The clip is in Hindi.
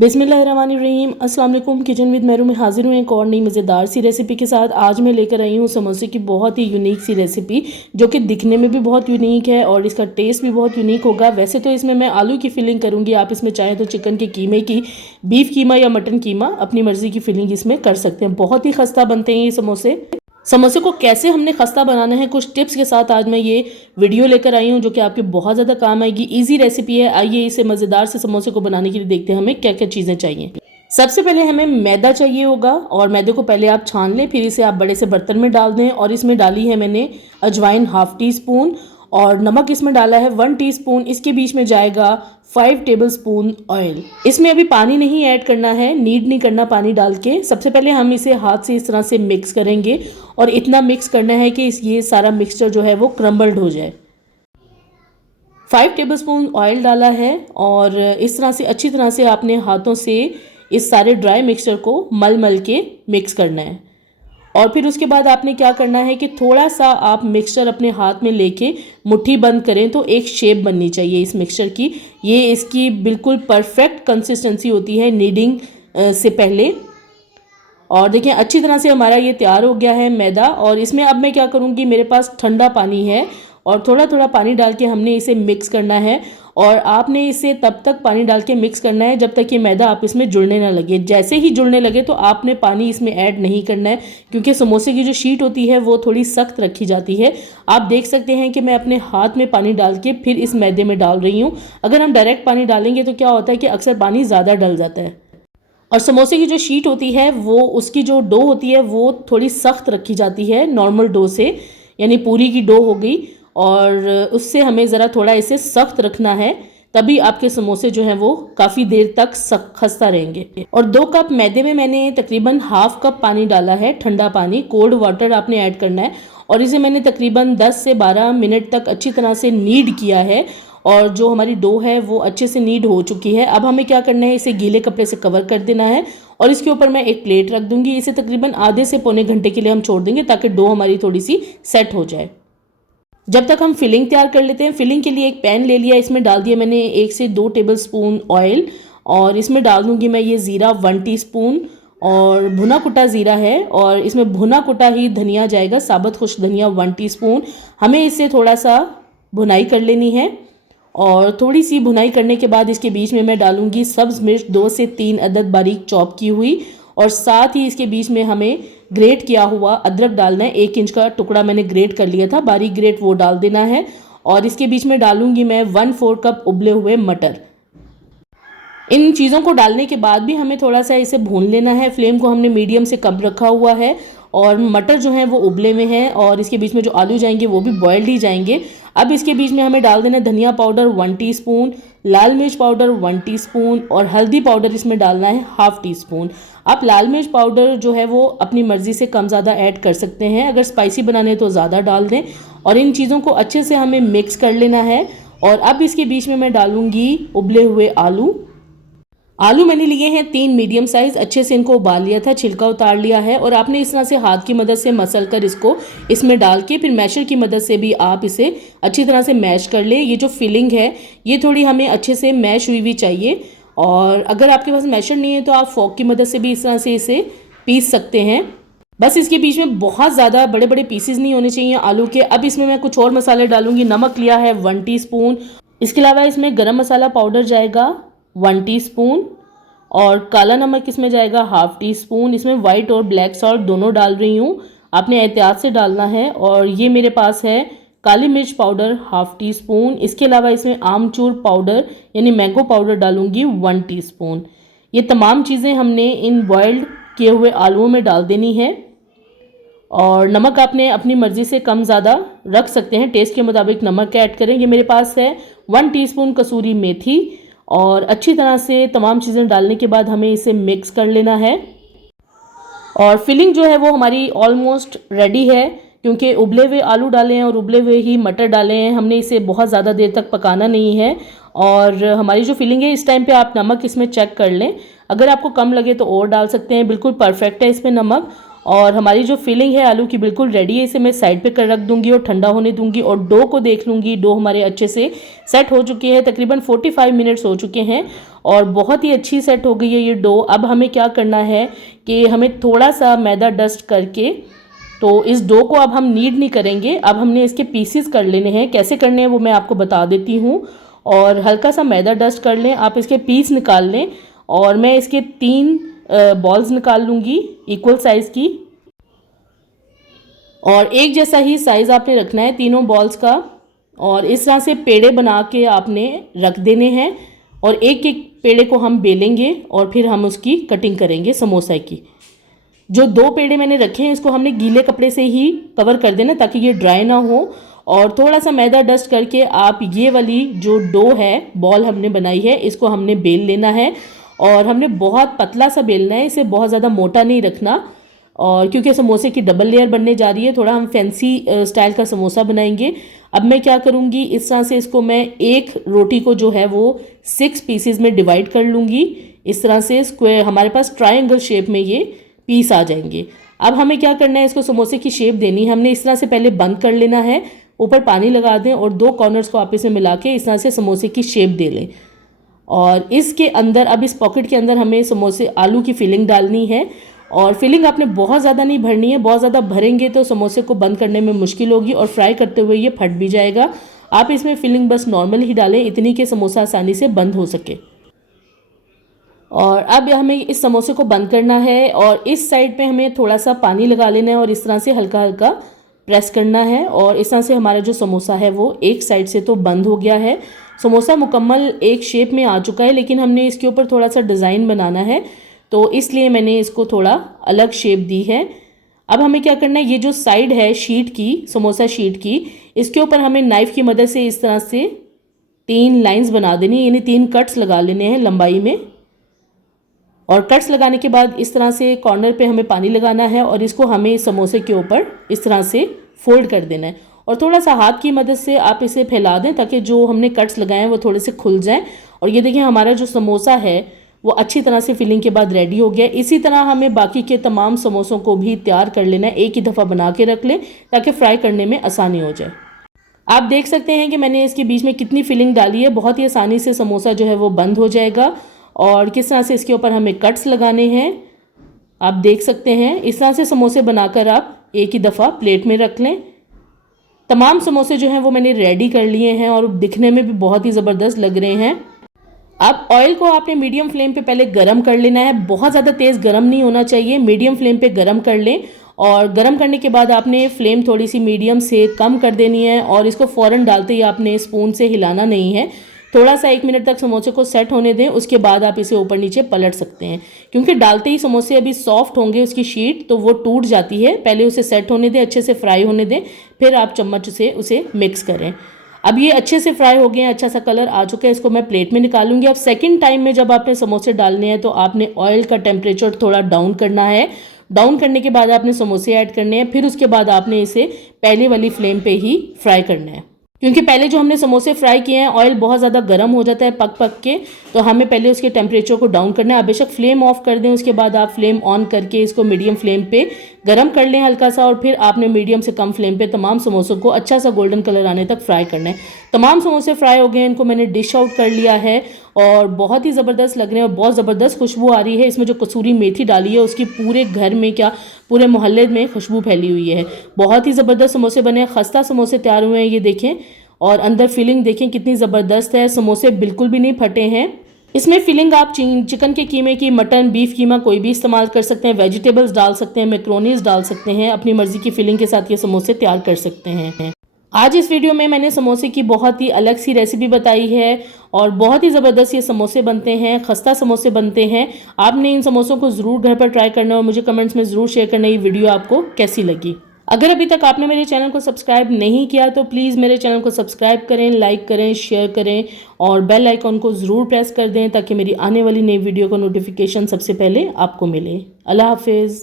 बिस्मिल्लाहिर्रहमानिर्रहीम। अस्सलाम वालेकुम। किचन विद मेरू में हाजिर हूँ एक और नई मज़ेदार सी रेसिपी के साथ। आज मैं लेकर आई हूँ समोसे की बहुत ही यूनिक सी रेसिपी, जो कि दिखने में भी बहुत यूनिक है और इसका टेस्ट भी बहुत यूनिक होगा। वैसे तो इसमें मैं आलू की फिलिंग करूँगी, आप इसमें चाहें तो चिकन के कीमे की, बीफ कीमा या मटन कीमा, अपनी मर्ज़ी की फिलिंग इसमें कर सकते हैं। बहुत ही खस्ता बनते हैं ये समोसे को कैसे हमने खस्ता बनाना है, कुछ टिप्स के साथ आज मैं ये वीडियो लेकर आई हूँ, जो कि आपके बहुत ज़्यादा काम आएगी। इजी रेसिपी है। आइए इसे मज़ेदार से समोसे को बनाने के लिए देखते हैं हमें क्या क्या चीज़ें चाहिए। सबसे पहले हमें मैदा चाहिए होगा और मैदे को पहले आप छान लें, फिर इसे आप बड़े से बर्तन में डाल दें और इसमें डाली है मैंने अजवाइन ½ टीस्पून और नमक इसमें डाला है 1 टीस्पून। इसके बीच में जाएगा 5 टेबलस्पून ऑयल। इसमें अभी पानी नहीं ऐड करना है, नीड नहीं करना पानी डाल के। सबसे पहले हम इसे हाथ से इस तरह से मिक्स करेंगे और इतना मिक्स करना है कि ये सारा मिक्सचर जो है वो क्रम्बल्ड हो जाए। 5 टेबलस्पून ऑयल डाला है और इस तरह से अच्छी तरह से आपने हाथों से इस सारे ड्राई मिक्सचर को मल के मिक्स करना है। और फिर उसके बाद आपने क्या करना है कि थोड़ा सा आप मिक्सचर अपने हाथ में लेके मुट्ठी बंद करें तो एक शेप बननी चाहिए इस मिक्सचर की। ये इसकी बिल्कुल परफेक्ट कंसिस्टेंसी होती है नीडिंग से पहले। और देखिए अच्छी तरह से हमारा ये तैयार हो गया है मैदा। और इसमें अब मैं क्या करूँगी, मेरे पास ठंडा पानी है और थोड़ा थोड़ा पानी डाल के हमने इसे मिक्स करना है। और आपने इसे तब तक पानी डाल के मिक्स करना है जब तक ये मैदा आप इसमें जुड़ने ना लगे। जैसे ही जुड़ने लगे तो आपने पानी इसमें ऐड नहीं करना है, क्योंकि समोसे की जो शीट होती है वो थोड़ी सख्त रखी जाती है। आप देख सकते हैं कि मैं अपने हाथ में पानी डाल के फिर इस मैदे में डाल रही हूँ। अगर हम डायरेक्ट पानी डालेंगे तो क्या होता है कि अक्सर पानी ज़्यादा डल जाता है और समोसे की जो शीट होती है वो, उसकी जो डो होती है वो थोड़ी सख्त रखी जाती है नॉर्मल डो से, यानी पूरी की डो हो गई। और उससे हमें ज़रा थोड़ा इसे सख्त रखना है, तभी आपके समोसे जो हैं वो काफ़ी देर तक खस्ता रहेंगे। और 2 कप मैदे में मैंने तकरीबन ½ कप पानी डाला है, ठंडा पानी, कोल्ड वाटर आपने ऐड करना है। और इसे मैंने तकरीबन 10 से 12 मिनट तक अच्छी तरह से नीड किया है और जो हमारी डो है वो अच्छे से नीड हो चुकी है। अब हमें क्या करना है, इसे गीले कपड़े से कवर कर देना है और इसके ऊपर मैं एक प्लेट रख दूंगी। इसे तकरीबन आधे से पौने घंटे के लिए हम छोड़ देंगे ताकि डो हमारी थोड़ी सी सेट हो जाए। जब तक हम फिलिंग तैयार कर लेते हैं। फिलिंग के लिए एक पैन ले लिया, इसमें डाल दिया मैंने 1 से 2 टेबलस्पून ऑयल और इसमें डाल दूंगी मैं ये ज़ीरा 1 टीस्पून और भुना कुटा ज़ीरा है और इसमें भुना कुटा ही धनिया जाएगा, साबुत खुश धनिया 1 टीस्पून। हमें इससे थोड़ा सा भुनाई कर लेनी है और थोड़ी सी भुनाई करने के बाद इसके बीच में मैं डालूंगी सब्ज़ मिर्च 2 से 3 अदद बारीक चॉप की हुई और साथ ही इसके बीच में हमें ग्रेट किया हुआ अदरक डालना है। 1 इंच का टुकड़ा मैंने ग्रेट कर लिया था, बारीक ग्रेट, वो डाल देना है। और इसके बीच में डालूंगी मैं 1/4 कप उबले हुए मटर। इन चीज़ों को डालने के बाद भी हमें थोड़ा सा इसे भून लेना है। फ्लेम को हमने मीडियम से कम रखा हुआ है और मटर जो हैं वो उबले में हैं और इसके बीच में जो आलू जाएंगे वो भी बॉयल्ड ही जाएंगे। अब इसके बीच में हमें डाल देना धनिया पाउडर 1 टीस्पून, लाल मिर्च पाउडर 1 टीस्पून और हल्दी पाउडर इसमें डालना है ½ टीस्पून। आप लाल मिर्च पाउडर जो है वो अपनी मर्ज़ी से कम ज़्यादा ऐड कर सकते हैं, अगर स्पाइसी बनाने तो ज़्यादा डाल दें। और इन चीज़ों को अच्छे से हमें मिक्स कर लेना है। और अब इसके बीच में मैं डालूंगी उबले हुए आलू मैंने लिए हैं 3 मीडियम साइज़। अच्छे से इनको उबाल लिया था, छिलका उतार लिया है और आपने इस तरह से हाथ की मदद से मसल कर इसको इसमें डाल के फिर मैशर की मदद से भी आप इसे अच्छी तरह से मैश कर लें। ये जो फिलिंग है ये थोड़ी हमें अच्छे से मैश हुई हुई चाहिए और अगर आपके पास मैशर नहीं है तो आप फोक की मदद से भी इस तरह से इसे पीस सकते हैं। बस इसके बीच में बहुत ज़्यादा बड़े बड़े पीसेस नहीं होने चाहिए आलू के। अब इसमें मैं कुछ और मसाले डालूंगी। नमक लिया है 1 टीस्पून, इसके अलावा इसमें गरम मसाला पाउडर जाएगा 1 टीस्पून और काला नमक इसमें जाएगा ½ टीस्पून। इसमें वाइट और ब्लैक सॉल्ट दोनों डाल रही हूँ, आपने एहतियात से डालना है। और ये मेरे पास है काली मिर्च पाउडर ½ टीस्पून। इसके अलावा इसमें आमचूर पाउडर यानी मैंगो पाउडर डालूंगी 1 टीस्पून। ये तमाम चीज़ें हमने इन बॉयल्ड किए हुए आलूओं में डाल देनी है। और नमक आपने अपनी मर्ज़ी से कम ज़्यादा रख सकते हैं, टेस्ट के मुताबिक नमक ऐड करें। ये मेरे पास है 1 टीस्पून कसूरी मेथी। और अच्छी तरह से तमाम चीज़ें डालने के बाद हमें इसे मिक्स कर लेना है। और फिलिंग जो है वो हमारी ऑलमोस्ट रेडी है, क्योंकि उबले हुए आलू डाले हैं और उबले हुए ही मटर डाले हैं। हमने इसे बहुत ज़्यादा देर तक पकाना नहीं है। और हमारी जो फिलिंग है, इस टाइम पे आप नमक इसमें चेक कर लें, अगर आपको कम लगे तो और डाल सकते हैं। बिल्कुल परफेक्ट है इसमें नमक। और हमारी जो फिलिंग है आलू की बिल्कुल रेडी है। इसे मैं साइड पे कर रख दूंगी और ठंडा होने दूंगी और डो को देख लूँगी। डो हमारे अच्छे से सेट हो चुकी है, तकरीबन 45 मिनट्स हो चुके हैं और बहुत ही अच्छी सेट हो गई है ये डो। अब हमें क्या करना है कि हमें थोड़ा सा मैदा डस्ट करके, तो इस डो को अब हम नीड नहीं करेंगे, अब हमने इसके पीसीस कर लेने हैं। कैसे करने हैं वो मैं आपको बता देती हूँ। और हल्का सा मैदा डस्ट कर लें, आप इसके पीस निकाल लें और मैं इसके 3 बॉल्स निकाल लूँगी इक्वल साइज़ की। और एक जैसा ही साइज़ आपने रखना है तीनों बॉल्स का और इस तरह से पेड़े बना के आपने रख देने हैं और एक एक पेड़े को हम बेलेंगे और फिर हम उसकी कटिंग करेंगे समोसा की। जो 2 पेड़े मैंने रखे हैं इसको हमने गीले कपड़े से ही कवर कर देना ताकि ये ड्राई ना हो। और थोड़ा सा मैदा डस्ट करके आप ये वाली जो डो है, बॉल हमने बनाई है, इसको हमने बेल लेना है और हमने बहुत पतला सा बेलना है, इसे बहुत ज़्यादा मोटा नहीं रखना। और क्योंकि समोसे की डबल लेयर बनने जा रही है, थोड़ा हम फैंसी स्टाइल का समोसा बनाएंगे। अब मैं क्या करूँगी, इस तरह से इसको मैं एक रोटी को जो है वो 6 पीसेज में डिवाइड कर लूँगी। इस तरह से स्क्वायर हमारे पास ट्रायंगल शेप में ये पीस आ जाएंगे। अब हमें क्या करना है, इसको समोसे की शेप देनी है। हमने इस तरह से पहले बंद कर लेना है, ऊपर पानी लगा दें और 2 कॉर्नर्स को आपस में मिला के इस तरह से समोसे की शेप दे लें। और इसके अंदर, अब इस पॉकेट के अंदर हमें समोसे आलू की फिलिंग डालनी है और फिलिंग आपने बहुत ज़्यादा नहीं भरनी है, बहुत ज़्यादा भरेंगे तो समोसे को बंद करने में मुश्किल होगी और फ्राई करते हुए ये फट भी जाएगा। आप इसमें फिलिंग बस नॉर्मल ही डालें, इतनी कि समोसा आसानी से बंद हो सके। और अब हमें इस समोसे को बंद करना है और इस साइड पे हमें थोड़ा सा पानी लगा लेना है और इस तरह से हल्का हल्का प्रेस करना है और इस तरह से हमारा जो समोसा है वो एक साइड से तो बंद हो गया है। समोसा मुकम्मल एक शेप में आ चुका है, लेकिन हमने इसके ऊपर थोड़ा सा डिज़ाइन बनाना है तो इसलिए मैंने इसको थोड़ा अलग शेप दी है। अब हमें क्या करना है, ये जो साइड है शीट की, समोसा शीट की, इसके ऊपर हमें नाइफ़ की मदद से इस तरह से 3 लाइंस बना देनी है, यानी 3 कट्स लगा लेने हैं लंबाई में। और कट्स लगाने के बाद इस तरह से कॉर्नर पे हमें पानी लगाना है और इसको हमें समोसे के ऊपर इस तरह से फोल्ड कर देना है और थोड़ा सा हाथ की मदद से आप इसे फैला दें ताकि जो हमने कट्स लगाए हैं वो थोड़े से खुल जाएं। और ये देखिए हमारा जो समोसा है वो अच्छी तरह से फिलिंग के बाद रेडी हो गया। इसी तरह हमें बाकी के तमाम समोसों को भी तैयार कर लेना है, एक ही दफ़ा बना के रख लें ताकि फ्राई करने में आसानी हो जाए। आप देख सकते हैं कि मैंने इसके बीच में कितनी फिलिंग डाली है, बहुत ही आसानी से समोसा जो है वो बंद हो जाएगा। और किस तरह से इसके ऊपर हमें कट्स लगाने हैं आप देख सकते हैं। इस तरह से समोसे बनाकर आप एक ही दफ़ा प्लेट में रख लें। तमाम समोसे जो हैं वो मैंने रेडी कर लिए हैं और दिखने में भी बहुत ही ज़बरदस्त लग रहे हैं। अब ऑयल को आपने मीडियम फ्लेम पे पहले गरम कर लेना है, बहुत ज़्यादा तेज़ गरम नहीं होना चाहिए, मीडियम फ्लेम पे गरम कर लें। और गरम करने के बाद आपने फ्लेम थोड़ी सी मीडियम से कम कर देनी है और इसको फ़ौरन डालते ही आपने स्पून से हिलाना नहीं है। थोड़ा सा 1 मिनट तक समोसे को सेट होने दें, उसके बाद आप इसे ऊपर नीचे पलट सकते हैं क्योंकि डालते ही समोसे अभी सॉफ्ट होंगे, उसकी शीट तो वो टूट जाती है। पहले उसे सेट होने दें, अच्छे से फ्राई होने दें, फिर आप चम्मच से उसे मिक्स करें। अब ये अच्छे से फ्राई हो गए हैं, अच्छा सा कलर आ चुका है, इसको मैं प्लेट में निकालूंगी। अब सेकंड टाइम में जब आपने समोसे डालने हैं तो आपने ऑयल का टेम्परेचर थोड़ा डाउन करना है। डाउन करने के बाद आपने समोसे ऐड करने हैं, फिर उसके बाद आपने इसे पहले वाली फ्लेम पे ही फ्राई करना है क्योंकि पहले जो हमने समोसे फ्राई किए हैं ऑयल बहुत ज़्यादा गर्म हो जाता है पक पक के, तो हमें पहले उसके टेम्परेचर को डाउन करना है। बेशक फ्लेम ऑफ कर दें, उसके बाद आप फ्लेम ऑन करके इसको मीडियम फ्लेम पे गरम कर लें हल्का सा और फिर आपने मीडियम से कम फ्लेम पे तमाम समोसों को अच्छा सा गोल्डन कलर आने तक फ्राई करना है। तमाम समोसे फ्राई हो गए, इनको मैंने डिश आउट कर लिया है और बहुत ही ज़बरदस्त लग रहे हैं और बहुत ज़बरदस्त खुशबू आ रही है। इसमें जो कसूरी मेथी डाली है उसकी पूरे घर में, क्या पूरे मोहल्ले में खुशबू फैली हुई है। बहुत ही ज़बरदस्त समोसे बने, खस्ता समोसे तैयार हुए हैं, ये देखें। और अंदर फिलिंग देखें कितनी ज़बरदस्त है, समोसे बिल्कुल भी नहीं फटे हैं। इसमें फिलिंग आप चिकन के कीमे की, मटन, बीफ कीमा कोई भी इस्तेमाल कर सकते हैं, वेजिटेबल्स डाल सकते हैं, मैक्रोनीज डाल सकते हैं, अपनी मर्ज़ी की फिलिंग के साथ ये समोसे तैयार कर सकते हैं। आज इस वीडियो में मैंने समोसे की बहुत ही अलग सी रेसिपी बताई है और बहुत ही ज़बरदस्त ये समोसे बनते हैं, खस्ता समोसे बनते हैं। आपने इन समोसों को ज़रूर घर पर ट्राई करना और मुझे कमेंट्स में ज़रूर शेयर करना ये वीडियो आपको कैसी लगी। अगर अभी तक आपने मेरे चैनल को सब्सक्राइब नहीं किया तो प्लीज़ मेरे चैनल को सब्सक्राइब करें, लाइक करें, शेयर करें और बेल आइकॉन को ज़रूर प्रेस कर दें ताकि मेरी आने वाली नई वीडियो का नोटिफिकेशन सबसे पहले आपको मिले। अल्लाह हाफिज़।